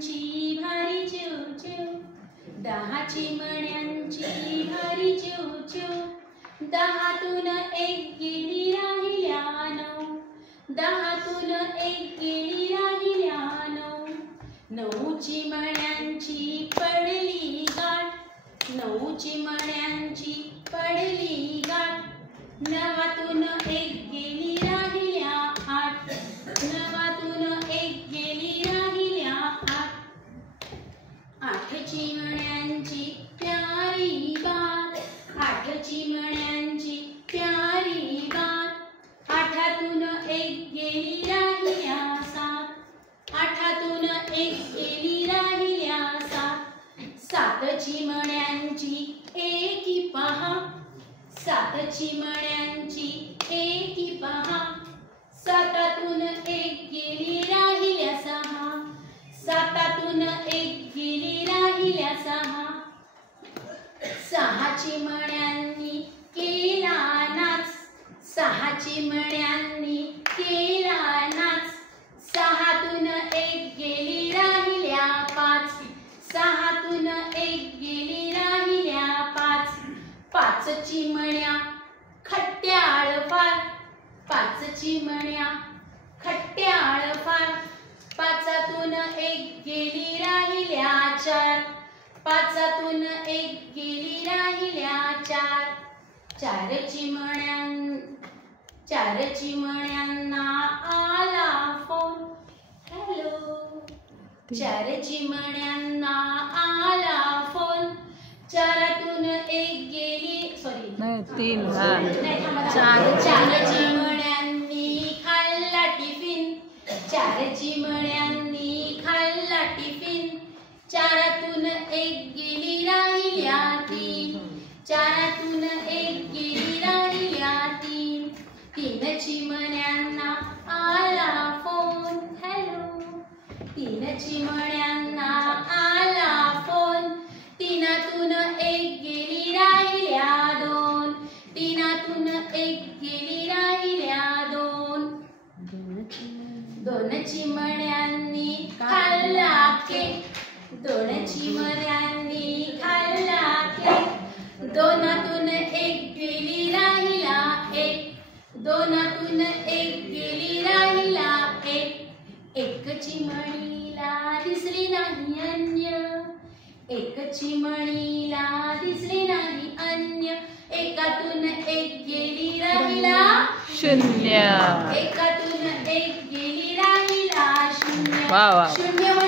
चिमण्यांची भारी चिवचिव, 10 चिमण्यांची भारी चिवचिव, 10तून एक गेली राहिल्या 9, 10तून एक गेली राहिल्या 9, 9 चिमण्यांची पडली गाठ, 9 चिमण्यांची पडली गाठ, 9तून एक गेली राहिल्या 8, 9तून एक गेली राहिल्या 8, 8 चिमण्यांची प्यारी बात, 8 चिमण्यांची प्यारी बात, 8तून एक गेली राहिल्या 7, 8तून एक गेली राहिल्या 7, 7 चिमण्यांची एकी पहा, 7 चिमण्यांची एकी पहा, 7तून एक गेली राहिल्या 6, 7तून एक गेली राहिल्या 6, 6 चिमण्यांनी केला नाच, 6 चिमण्यांनी केला नाच, 6तून एक गेली राहिल्या 5, 6तून एक गेली राहिल्या 5, 5 चिमण्या खट्याळ फार, 5 चिमण्या खट्याळ फार, 5तून एक गेली राहिल्या 4, 5तून एक गेली राहिल्या 4, 4 चिमण्यांना आला फोन, हॅलो, 4 चिमण्यांना आला फोन, 4तून एक गेली, सॉरी 3 4 चिमण्यांनी खाल्ला टिफिन, 4 चिमण्यांनी खाल्ला टिफिन, 4तून एक गेली राहिल्या 3, 4तून एक गेली राहिल्या 3, 3 चिमण्यांना आला फोन, हॅलो, 3 चिमण्यांना आला फोन, 3तून एक गेली राहिल्या 2, 3तून एक गेली राहिल्या 2, 2 चिमण्यांनी खाल्ला केक, 2 चिमण्यांनी खाल्ला केक, 2तून एक गेली राहिला 1, 2तून एक गेली राहिला 1, 1 चिमणीला दिसली नाही अन्य, 1 चिमणीला दिसली नाही अन्य, 1तून एक गेली राहिला 0, 1तून एक गेली राहिला 0, वा वा. 0